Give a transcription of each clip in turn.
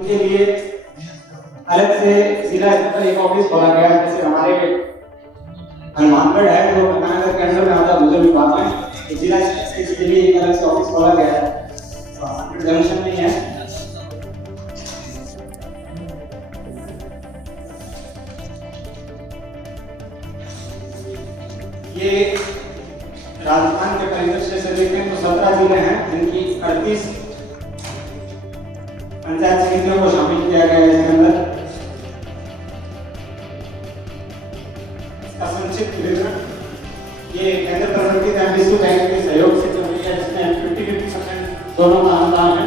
उनके लिए अलग से जिला स्तर पर एक ऑफिस खोला गया है। जैसे हमारे हनुमानगढ़ है जो गंगानगर के अंदर में आता है, भूजल विभाग में, तो जिला स्तर के लिए एक अलग से ऑफिस खोला गया है। जंक्शन नहीं है। ये राजस्थान के परिदृश्य से देखें तो 17 जिले हैं जिनकी 38 पंचायत समितियों को शामिल किया गया है इसके अंदर। इसका संक्षिप्त विवरण ये केंद्र प्रवर्तित है विश्व बैंक के सहयोग से चल रही है, जिसमें 50-50% दोनों का अनुदान है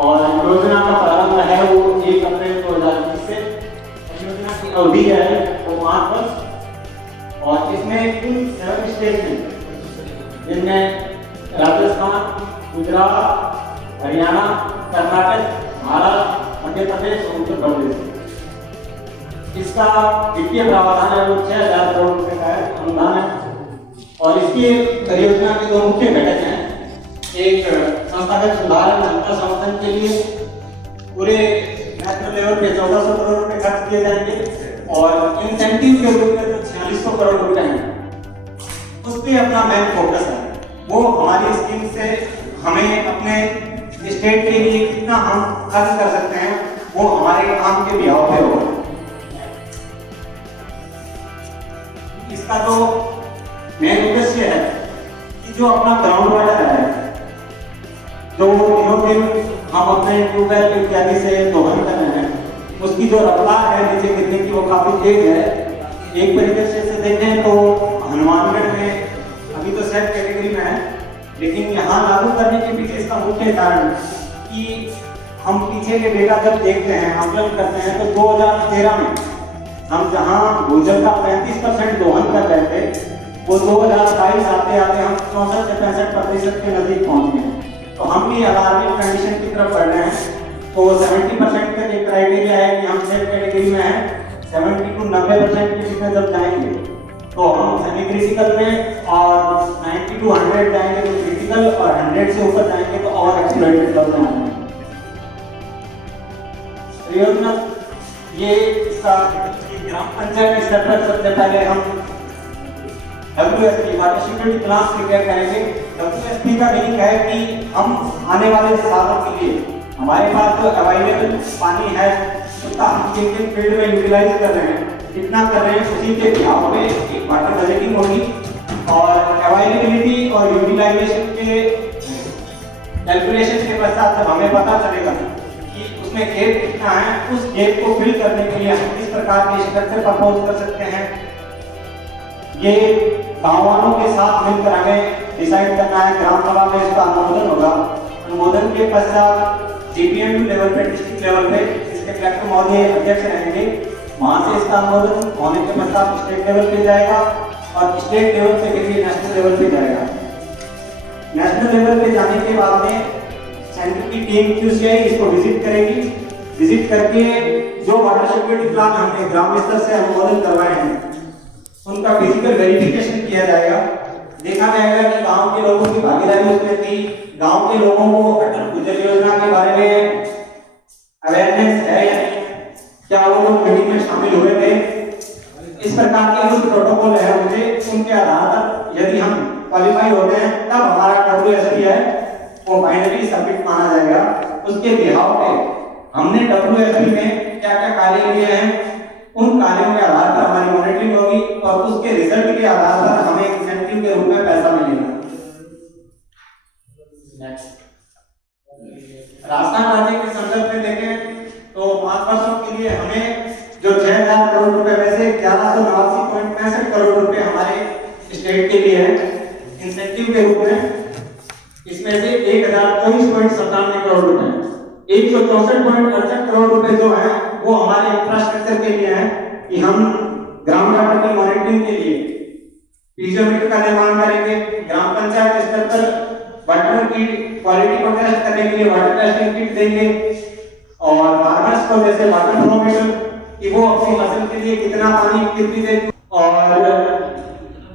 और योजना का प्रारंभ है वो 1 अप्रैल 2020 से। योजना की अवधि है वो 5 वर्ष और इसमें कुल 7 स्टेट हैं जिनमें राजस्थान, गुजरात, हरियाणा, कर्नाटक, महाराष्ट्र, मध्य प्रदेश और उत्तर प्रदेश। इसका वित्तीय प्रावधान है वो 6000 करोड़ रुपए का अनुदान है और इसकी परियोजना के 2 मुख्य घटक हैं। एक संस्थागत सुधार क्षमता संवर्धन के लिए पूरे नेशनल लेवल पे 1400 करोड़ रुपए खर्च किए जाएंगे और इंसेंटिव के रूप में जो 4600 करोड़ रुपए हैं उस पर अपना मेन फोकस है। वो हमारी स्कीम से हमें अपने स्टेट के लिए कितना हम खर्च कर सकते हैं वो हमारे काम के बिहाव पे होगा। इसका जो मेन उद्देश्य है कि जो अपना ग्राउंड वाटर है, जो दिनों दिन हम अपने ट्यूबवेल इत्यादि से दोहन कर रहे हैं, उसकी जो रफ्तार है नीचे गिरने की वो काफी तेज है। एक परिदृश्य से देखें तो हनुमानगढ़ में अभी तो सेफ कैटेगरी में है, लेकिन यहाँ लागू करने के पीछे इसका मुख्य कारण कि हम पीछे के डेटा जब देखते हैं, आकलन करते हैं, तो 2013 में हम जहाँ भूजल का 35% दोहन कर रहे थे वो 2022 आते आते हम 64 से 65% के नजदीक पहुँच गए। तो हम भी अलार्मिंग कंडीशन की तरफ बढ़ रहे हैं। तो 70% तक एक क्राइटेरिया है कि हम सेफ कैटेगरी में हैं। 70 to 90% के बीच में जब जाएंगे तो हम सेमी क्रिटिकल में और 90 to 100 जाएंगे तो क्रिटिकल और 100 से ऊपर जाएंगे तो और एक्सीलरेटेड लेवल में आएंगे। परियोजना ये इसका ग्राम पंचायत स्तर पर सबसे पहले हम WSP water security plan prepare करेंगे। WSP का मीनिंग है कि हम आने वाले सालों के लिए हमारे पास जो अवेलेबल पानी है उसका हम किन फील्ड में यूटिलाइज कर रहे हैं, कितना कर रहे हैं, उसी के बिहाव में एक वाटर बजटिंग होगी और अवेलेबिलिटी और यूटिलाइजेशन के कैलकुलेशन के पश्चात जब हमें पता चलेगा कि उसमें गैप कितना है, उस गैप को फिल करने के लिए हम किस प्रकार के स्ट्रक्चर प्रपोज कर सकते हैं, ये गाँव वालों के साथ मिलकर हमें डिसाइड करना है। ग्राम सभा में इसका अनुमोदन होगा। अनुमोदन के पश्चात DPMU लेवल पे, डिस्ट्रिक्ट लेवल पे इसके कलेक्टर महोदय अध्यक्ष रहेंगे। वहां से इसका अनुमोदन होने के पश्चात स्टेट लेवल पे जाएगा और स्टेट लेवल से फिर नेशनल लेवल पे जाएगा। नेशनल लेवल पे जाने के बाद में सेंटर की टीम QCI इसको विजिट करेगी। विजिट करके जो वाटर सिक्योरिटी प्लान हमने ग्राम स्तर से अनुमोदन करवाए हैं उनका फिजिकल वेरिफिकेशन किया जाएगा। देखा जाएगा कि गांव के लोगों की भागीदारी उसमें थी, गांव के लोगों को अटल भूजल योजना के बारे में अवेयरनेस है या नहीं, क्या वो लोग मीटिंग में शामिल हुए थे। इस प्रकार के कुछ प्रोटोकॉल है मुझे, उनके आधार पर यदि हम क्वालिफाई होते हैं तब हमारा WSP है वो फाइनली सबमिट माना जाएगा। उसके बिहाव पे हमने WSP में क्या क्या कार्य किए हैं उन कार्यों के आधार पर हमारी मॉनिटरिंग होगी और उसके रिजल्ट के आधार पर हमें इंसेंटिव के रूप में पैसा मिलेगा। राजस्थान राज्य के संदर्भ में देखें तो 5 वर्षों के लिए हमें जो 6000 करोड़ रुपए में से 1189.65 करोड़ रुपए हमारे स्टेट के लिए है इंसेंटिव के रूप में। इसमें से 1024.97 करोड़ रुपए, 164.68 करोड़ रुपए जो है वो हमारे इंफ्रास्ट्रक्चर के लिए है कि हम ग्राउंड वाटर की मॉनिटरिंग के लिए पीजियोमीटर का निर्माण करेंगे। ग्राम पंचायत स्तर पर वाटर की क्वालिटी को टेस्ट करने के लिए वाटर टेस्टिंग किट देंगे और फार्मर्स को जैसे वाटर थर्मोमीटर कि वो अपनी फसल के लिए कितना पानी कितनी देर और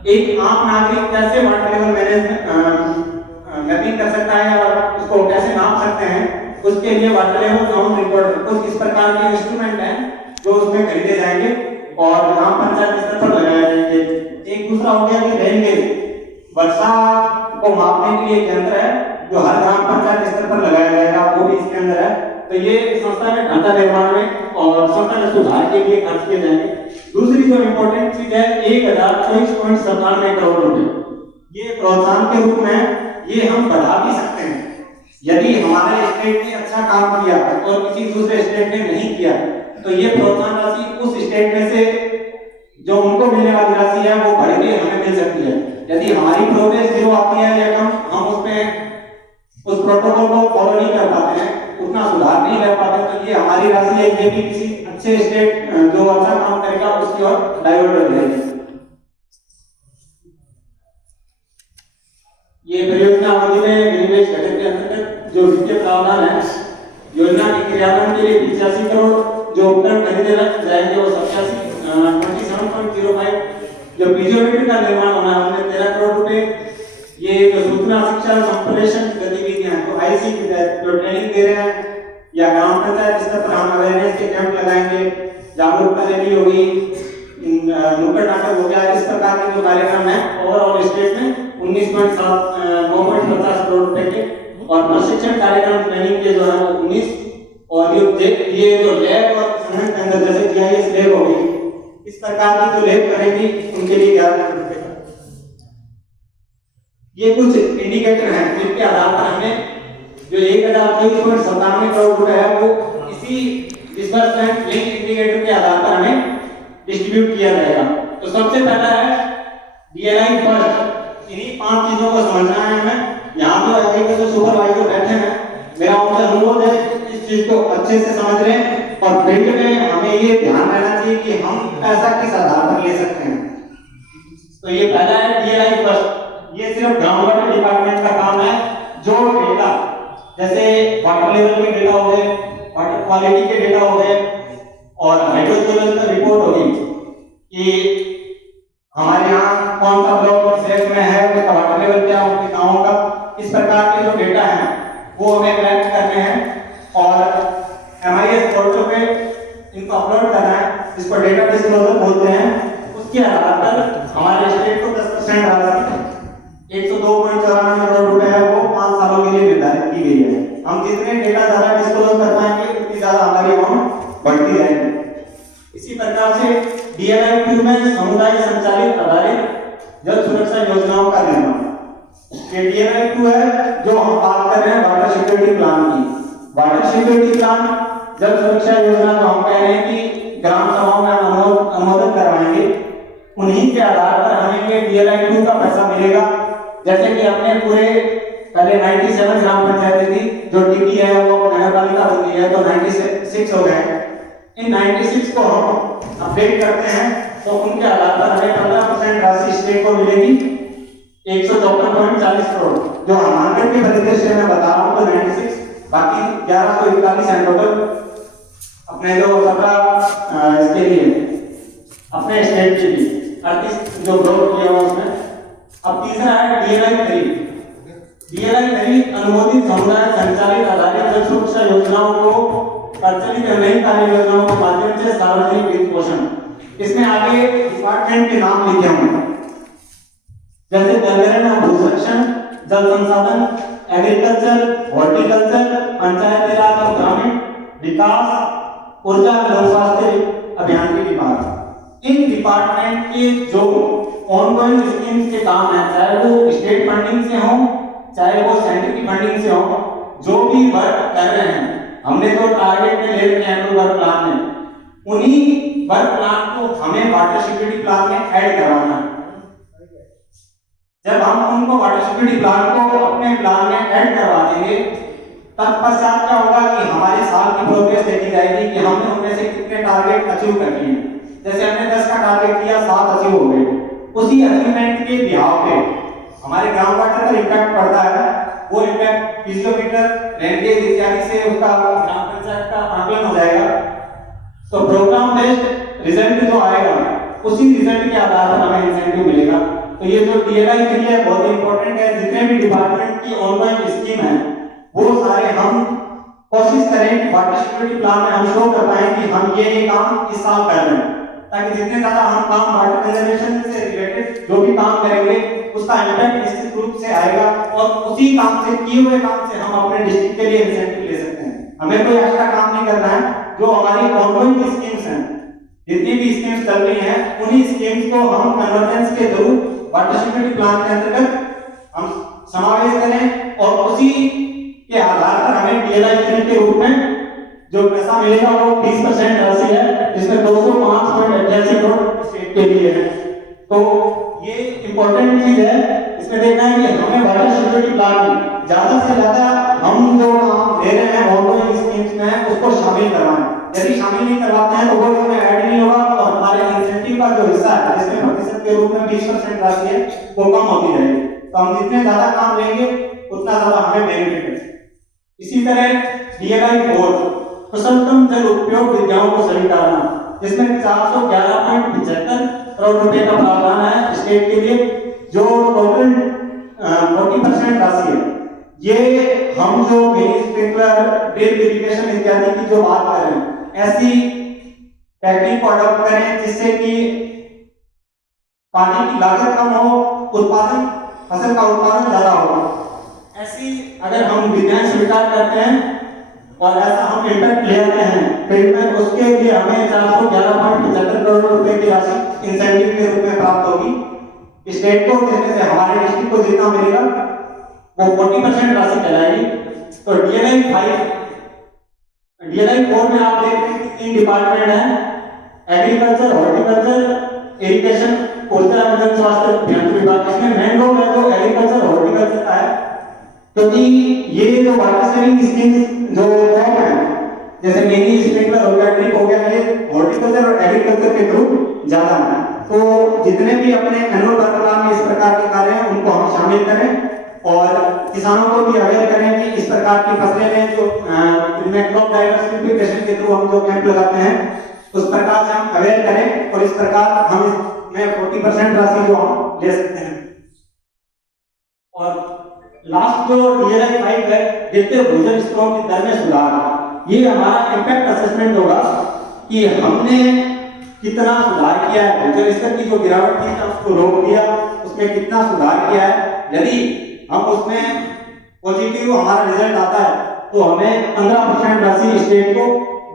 एक आम नागरिक कैसे वाटर लेवल मैनेजमेंट मैपिंग कर सकता है और उसको कैसे नाप सकते हैं उसके लिए वाटर लेवल काउंट रिकॉर्ड कुछ इस प्रकार के इंस्ट्रूमेंट हैं जो उसमें खरीदे जाएंगे और ग्राम पंचायत स्तर पर लगाए जाएंगे। एक दूसरा हो गया कि रेन गेज, वर्षा को मापने के लिए एक यंत्र है जो हर ग्राम पंचायत स्तर पर लगाया जाएगा, वो भी इसके अंदर है। तो ये संस्था में ढांचा निर्माण में और संस्था के सुधार के लिए खर्च किए जाएंगे। दूसरी जो इम्पोर्टेंट चीज है 1024.97 करोड़ रुपए, ये प्रोत्साहन के रूप में ये हम बढ़ा भी सकते हैं। यदि हमारे स्टेट ने अच्छा काम किया और किसी दूसरे स्टेट ने नहीं किया तो ये प्रोत्साहन राशि उस स्टेट में से जो उनको मिलने वाली राशि है वो बढ़ के हमें मिल सकती है। यदि हमारी प्रोग्रेस जीरो आती है या कम, हम उसमें उस प्रोटोकॉल को फॉलो नहीं कर पाते हैं, उतना सुधार नहीं कर पाते, तो ये हमारी राशि है ये भी किसी अच्छे स्टेट जो अच्छा काम करेगा उसकी ओर डाइवर्ट हो जाएगी। ये परियोजना अवधि में विनिवेश घटक के अंतर्गत जो वित्तीय प्रावधान है योजना के क्रियान्वयन के लिए 85 करोड़ जो उपकरण खरीदे जाएंगे वो 27.05 जो पीजियोमीटर का निर्माण होना है उनमें 13 करोड़ रुपए। ये जो सूचना शिक्षा संप्रेषण गतिविधियां हैं तो आईसी के तहत जो ट्रेनिंग दे रहे हैं या ग्राम पंचायत स्तर पर हम अवेयरनेस के कैंप लगाएंगे, जागरूकता रैली होगी, नुक्कड़ नाटक हो गया, इस प्रकार के जो कार्यक्रम है ओवरऑल स्टेट में 9.50 करोड़ रुपए के और प्रशिक्षण कार्यक्रम ट्रेनिंग के जो है 19 और ये जो लैब और संगठन के अंदर जैसे जीआईएस लैब होगी इस प्रकार की जो लैब करेंगी उनके लिए 11 करोड़ रुपए। ये कुछ इंडिकेटर हैं जिनके आधार पर हमें जो 1024.97 करोड़ रुपए है वो इसी डिस्बर्समेंट लिंक इंडिकेटर के आधार पर हमें डिस्ट्रीब्यूट किया जाएगा। तो सबसे पहला है डीएलआई फर्स्ट, इन्हीं 5 चीजों को समझना है हमें। यहाँ पे आगे के जो सुपरवाइजर बैठे हैं मेरा उनसे अनुरोध है इस चीज को अच्छे से समझ रहे हैं और फील्ड में हमें ये ध्यान रहना चाहिए कि हम पैसा किस आधार पर ले सकते हैं। तो ये पहला है डीएलआई फर्स्ट, ये सिर्फ ग्राउंड वाटर डिपार्टमेंट का काम है। जो डेटा जैसे वाटर लेवल के डेटा हो गए, वाटर क्वालिटी के डेटा हो गए और हाइड्रोलॉजिकल रिपोर्ट होगी कि हमारे यहाँ कौन सा ब्लॉक सेफ में है, उसका वाटर लेवल क्या है, उनके गाँव का, इस प्रकार के जो डेटा हैं वो हमें कलेक्ट करने हैं और एमआईएस पोर्टल पे इनको अपलोड करना है, जिसको डेटा डिस्क्लोजर बोलते हैं। उसके आधार पर हमारे स्टेट को 10% राशि 102.94 करोड़ रुपए है वो 5 सालों के लिए निर्धारित की गई है। हम जितने डेटा ज्यादा डिस्क्लोज कर पाएंगे उतनी ज्यादा हमारी अमाउंट बढ़ती रहेगी। इसी प्रकार से डीएलआई 2 में समुदाय संचालित आधारित जल सुरक्षा योजनाओं का निर्माण, ये डीएलआई 2 है जो हम बात कर रहे हैं वाटर सिक्योरिटी प्लान की। वाटर सिक्योरिटी प्लान जल सुरक्षा योजना जो हम कह रहे हैं कि ग्राम सभाओं में अनुमोदन करवाएंगे, उन्हीं के आधार पर हमें ये डीएलआई 2 का पैसा मिलेगा। जैसे कि हमने पूरे पहले 97 ग्राम पंचायतें थी, जो टीपी है वो नगर पालिका बन गई है तो 96 हो गए। इन 96 को हम अपडेट करते हैं तो उनके आधार पर हमें 15% राशि स्टेट को मिलेगी 154.40 करोड़, जो मार्केट के परिदृश्य में बता रहा हूँ तो 96, बाकी 1141 है टोटल अपने जो 17 इसके लिए अपने स्टेट के लिए 38 जो ब्लॉक किया हुआ उसमें। अब तीसरा है डीएलआई 3। डीएलआई 3 अनुमोदित समुदाय संचालित आधारित जल सुरक्षा योजनाओं को प्रचलित नई कार्य योजनाओं के माध्यम से सार्वजनिक वित्त पोषण। इसमें आगे डिपार्टमेंट के नाम लिखे होंगे जैसे जलग्रहण और भू संरक्षण, जल संसाधन, एग्रीकल्चर, हॉर्टिकल्चर, पंचायती राज और ग्रामीण विकास, ऊर्जा एवं स्वास्थ्य अभियान के विभाग। इन डिपार्टमेंट के जो ऑनगोइंग स्कीम्स के काम है, चाहे वो स्टेट फंडिंग से हो चाहे वो सेंटर की फंडिंग से हो, जो भी वर्क कर रहे हैं हमने जो टारगेट में ले रखे हैं वर्क प्लान में, उन्हीं वर्क प्लान को हमें वाटर सिक्योरिटी प्लान में ऐड करवाना है। जब हम उनको वाटर सिक्योरिटी प्लान को अपने प्लान में ऐड करवा देंगे तत्पश्चात क्या होगा कि हमारे साल की प्रोग्रेस देखी जाएगी कि हमने उनमें से कितने टारगेट अचीव कर लिए। जैसे हमने 10 का टारगेट किया, 7 अचीव हो गए, उसी अचीवमेंट के बिहाव पे हमारे ग्राउंड वाटर का इम्पैक्ट पड़ता है। वो इम्पैक्ट पीजियोमीटर, रेनगेज इत्यादि से उसका ग्राम पंचायत का आकलन हो जाएगा। तो प्रोग्राम बेस्ड रिजल्ट जो आएगा उसी रिजल्ट के आधार पर हमें इंसेंटिव मिलेगा। तो ये जो डीएलआई 3 है बहुत इंपॉर्टेंट है। जितने भी डिपार्टमेंट की ऑनगोइंग स्कीम है वो सारे हम कोशिश करें कि वाटर सिक्योरिटी प्लान में हम शो कर पाए कि हम ये काम इस साल कर रहे हैं, ताकि जितने ज्यादा हम काम वाटर कंजर्वेशन से रिलेटेड जो भी काम करेंगे उसका इम्पैक्ट निश्चित रूप से आएगा और उसी काम से किए हुए काम से हम अपने डिस्ट्रिक्ट के लिए इंसेंटिव ले सकते हैं। हमें कोई एक्स्ट्रा काम नहीं करना है, जो हमारी ऑनगोइंग स्कीम्स हैं, जितनी भी स्कीम्स चल रही हैं, उन्हीं स्कीम्स को हम कन्वर्जेंस के थ्रू वाटर सिक्योरिटी प्लान के अंतर्गत हम समावेश करें और उसी के आधार पर हमें डीएलआई के रूप में जो पैसा मिलेगा वो 20% राशि है, जिसमें 205.88 करोड़ स्टेट के लिए है। तो ये इंपॉर्टेंट चीज है, इसमें देखना है कि हमें वाटर सिक्योरिटी प्लान में ज्यादा से ज्यादा हम जो काम दे रहे हैं ऑनगोइंग स्कीम्स में उसको शामिल करवाएं। यदि शामिल नहीं करवाते हैं तो वो इसमें ऐड नहीं होगा और हमारे इंसेंटिव का जो हिस्सा है जिसमें प्रतिशत के रूप में 20% राशि है वो कम होती रहेगी। तो हम जितने ज्यादा काम लेंगे उतना ज्यादा हमें बेनिफिट है। इसी तरह डीएलआई 4 कुशलतम जल उपयोग विद्याओं को स्वीकारना, जिसमें 411.75 करोड़ रुपए का प्रावधान है स्टेट के लिए, जो टोटल 40% राशि है। ये हम जो मिनी स्प्रिंकलर, ड्रिप इरिगेशन इत्यादि की जो बात कर रहे हैं, ऐसी टेक्निक को अडॉप्ट करें जिससे कि पानी की लागत कम हो, उत्पादन फसल का उत्पादन ज्यादा हो। ऐसी अगर हम विधियां स्वीकार करते हैं और ऐसा हम इम्पैक्ट ले आते हैं फील्ड में, उसके लिए हमें 411.75 करोड़ रुपए की राशि इंसेंटिव के रूप में प्राप्त होगी। स्टेट को देने से हमारे डिस्ट्रिक्ट को जितना मिलेगा वो 40% राशि कहलाएगी। तो डीएलआई 4 में आप देख रहे हैं कि 3 डिपार्टमेंट हैं, एग्रीकल्चर, हॉर्टिकल्चर, इरिगेशन, ऊर्जा एवं स्वास्थ्य अभियांत्रिकी विभाग। इसमें मेन रोल है जो एग्रीकल्चर हॉर्टिकल्चर का है, क्योंकि ये जो वाटर सेविंग स्कीम्स जो फॉर्म है, जैसे मिनी स्प्रिंकलर हो गया, ड्रिप हो गया, ये हॉर्टिकल्चर और एग्रीकल्चर के थ्रू ज्यादा है। तो जितने भी अपने एनुअल वर्क प्लान में इस प्रकार के कार्य हैं उनको हम शामिल करें और किसानों को भी अवेयर करें कि इस प्रकार की फसलें में जो क्रॉप डाइवर्सिफिकेशन के थ्रू हम जो कैंप लगाते हैं उस प्रकार से हम अवेयर करें और इस प्रकार हम इसमें 40% राशि जो हम ले सकते हैं। और लास्ट जो डीएलआई 5 है, देखते भूजल स्तरों की दर में सुधार, ये हमारा इम्पैक्ट असेसमेंट होगा कि हमने कितना सुधार किया है, भूजल स्तर की जो गिरावट थी उसको रोक दिया, उसमें कितना सुधार किया है। यदि हम उसमें पॉजिटिव हमारा रिजल्ट आता है तो हमें 15% राशि स्टेट को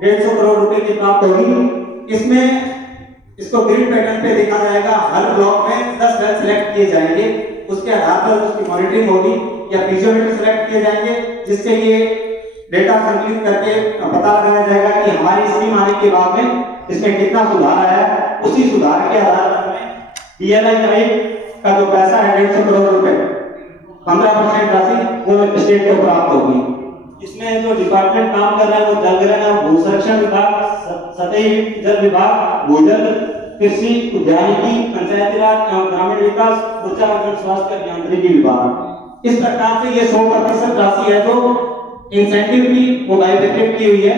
150 करोड़ रुपए की प्राप्त होगी। इसमें इसको ग्रिड पैटर्न पे देखा जाएगा, हर ब्लॉक में 10 वेल सिलेक्ट किए जाएंगे, उसके आधार पर उसकी मॉनिटरिंग होगी या पीजियोमीटर सिलेक्ट किए जाएंगे, जिससे ये डेटा संकलित करके पता लगाया जाएगा कि हमारी स्कीम आने के बाद में इसमें कितना सुधार आया है। उसी सुधार के आधार पर हमें डीएलआई का जो पैसा है 150 करोड़ रुपए, 15% राशि वो स्टेट को प्राप्त होगी। इसमें जो डिपार्टमेंट काम कर रहा है वो जल ग्रहण, भू संरक्षण विभाग, सतही जल विभाग, भूजल, कृषि, उद्यानिकी, पंचायती राज एवं ग्रामीण विकास, ऊर्जा एवं स्वास्थ्य अभियांत्रिकी विभाग। इस प्रकार से ये 100% राशि है जो इंसेंटिव की वो बाइफरकेट की हुई है।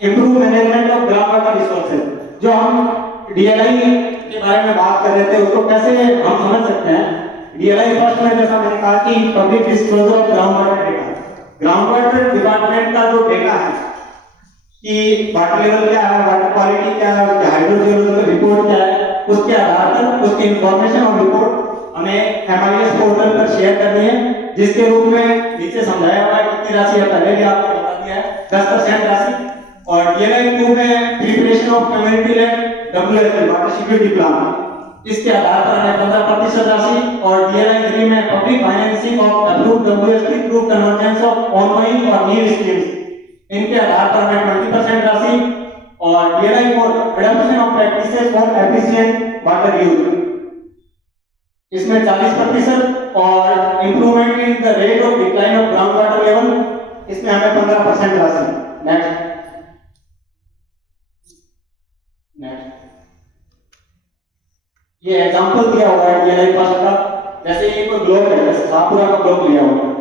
Improve management of ground water resources, जो हम डीएलआई के बारे में बात कर रहे थे उसको कैसे हम समझ सकते हैं। डीएलआई फर्स्ट में जैसा मैंने कहा कि public disclosure of ground water data, ground water department का जो डेटा है कि वाटर लेवल क्या है, वाटर क्वालिटी क्या है, उसकी हाइड्रोलॉजिकल रिपोर्ट क्या है, उसके आधार पर उसकी इंफॉर्मेशन और रिपोर्ट हमें एमआईएस पोर्टल पर शेयर करनी है, जिसके रूप में नीचे समझाया हुआ है कितनी राशि है, पहले भी आपको बता दिया है 10% राशि। और डीएलआई 2 में preparation of community land WSL water security plan, इसके आधार पर हमें 15% राशि। और डीएलआई 3 में public financing of approved WSP through convergence of ongoing और न्यू स्कीम्स, इनके आधार पर हमें 20% राशि। और DLI 4 adoption of practices for efficient water use, इसमें 40% और improvement in the rate of decline of ground water level, इसमें हमें 15% राशि। नेक्स्ट ये एग्जांपल दिया हुआ है डीएलआई फर्स्ट का, जैसे ये कोई ब्लॉक है, जैसे सापुरा का ब्लॉक लिया हुआ है।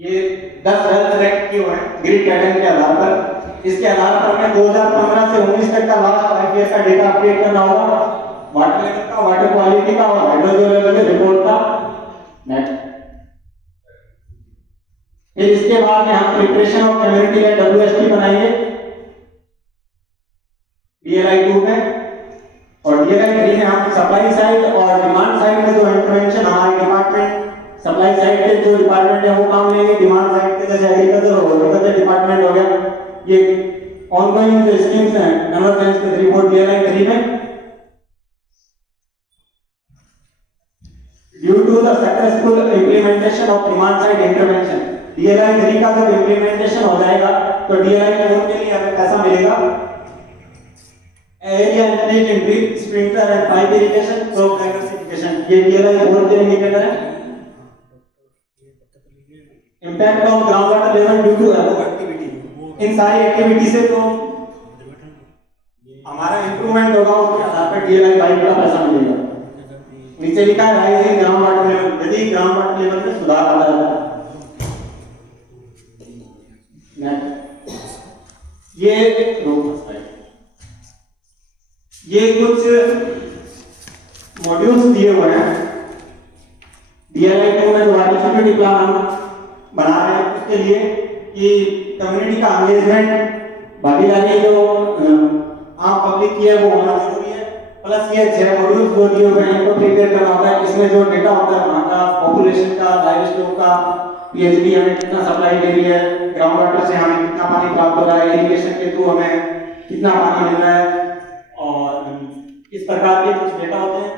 ये 10 वेल सिलेक्ट किए हुए हैं ग्रिड पैटर्न के आधार पर। इसके आधार पर हमें 2015 से 19 तक का लास्ट 5 ईयर का डेटा अपडेट करना होगा, वाटर लेवल का, वाटर क्वालिटी का और हाइड्रोजन लेवल के रिपोर्ट का। नेक्स्ट, फिर इसके बाद में हम प्रिपरेशन ऑफ कम्युनिटी या WST बनाएंगे DLI 2 में, और DLI 3 में हम सप्लाई साइड और डिमांड साइड में जो इंटरवेंशन हमारे डिपार्टमेंट सप्लाई साइड के जो डिपार्टमेंट है वो काम लेंगे, डिमांड साइड के जैसे एग्रीकल्चर और हॉर्टिकल्चर डिपार्टमेंट हो गया, ये ऑनगोइंग जो स्कीम्स हैं नंबर 10 के रिपोर्ट DLI 3 में। Due to the successful implementation of demand side intervention, DLI 3 का जब इंप्लीमेंटेशन हो जाएगा तो DLI 4 के लिए हमें पैसा मिलेगा। Area increase in drip sprinkler and pipe irrigation crop diversification, ये DLI 4 के इंडिकेटर है। Impact of ground water level due to above activity, इन सारी एक्टिविटी से तो हमारा इंप्रूवमेंट होगा, उसके आधार पर DLI 5 का पैसा मिलेगा। नीचे लिखा है राइजिंग ग्राउंड वाटर लेवल, यदि ग्राउंड वाटर लेवल में सुधार आता है। ये कुछ मॉड्यूल्स दिए हुए हैं DLI 2 में, जो वाटर सिक्योरिटी प्लान हम बना रहे हैं उसके लिए कि कम्युनिटी का एंगेजमेंट, भागीदारी जो आम पब्लिक की है वो होना जरूरी है। प्लस ये 6 मॉड्यूल्स जो दिए हुए हैं इनको प्रिपेयर करना होता है, इसमें जो डेटा होता है वहाँ का पॉपुलेशन का, लाइफ स्टॉक का, PHD हमें कितना सप्लाई दे रही है, ग्राउंड वाटर से हमें कितना पानी प्राप्त हो रहा है, इरिगेशन के थ्रू हमें कितना पानी मिल रहा है, और इस प्रकार के कुछ डेटा होते हैं।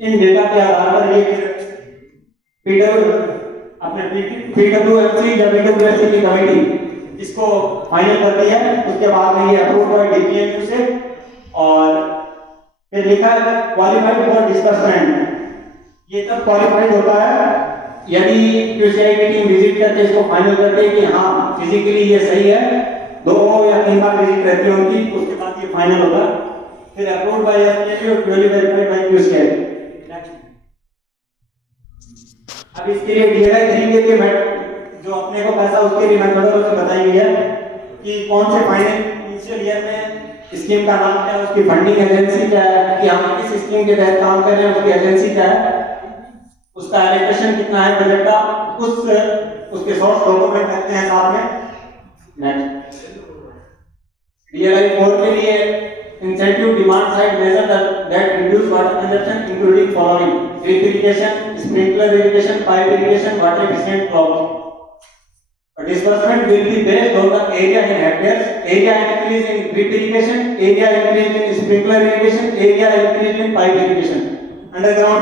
इन डेटा के आधार पर ये PWFC या PWSC की कमेटी इसको फाइनल करती है, उसके बाद में ये अप्रूव हुआ DPMU से, और फिर लिखा है क्वालिफाइड फॉर डिस्बर्समेंट, ये तब क्वालिफाइड होता है यदि QCI की टीम विजिट करके इसको फाइनल करते हैं कि हाँ फिजिकली ये सही है, 2 या 3 बार विजिट रहती है उनकी, उसके बाद ये फाइनल होगा, फिर अप्रूव्ड बाय SPSU और purely verified by QCI। अब इसके लिए DLI 3 के लिए जो अपने को पैसा उसके लिए मेथोडोलॉजी बताई गई है कि कौन से फाइनेंशियल ईयर में स्कीम का नाम क्या है, उसकी फंडिंग एजेंसी क्या है, कि हम किस स्कीम के तहत काम कर रहे हैं उसकी एजेंसी क्या है, उसका एलोकेशन कितना है बजट का, उसके सोर्स डॉक्यूमेंट रखते हैं साथ में। नेक्स्ट, DLI 4 के लिए incentive demand side measure that reduce water consumption including following: drip irrigation, sprinkler irrigation, pipe irrigation, water efficient crops. Disbursement will be based on the area in hectares, area increase in drip irrigation, area increase in sprinkler irrigation, area increase in pipe irrigation, underground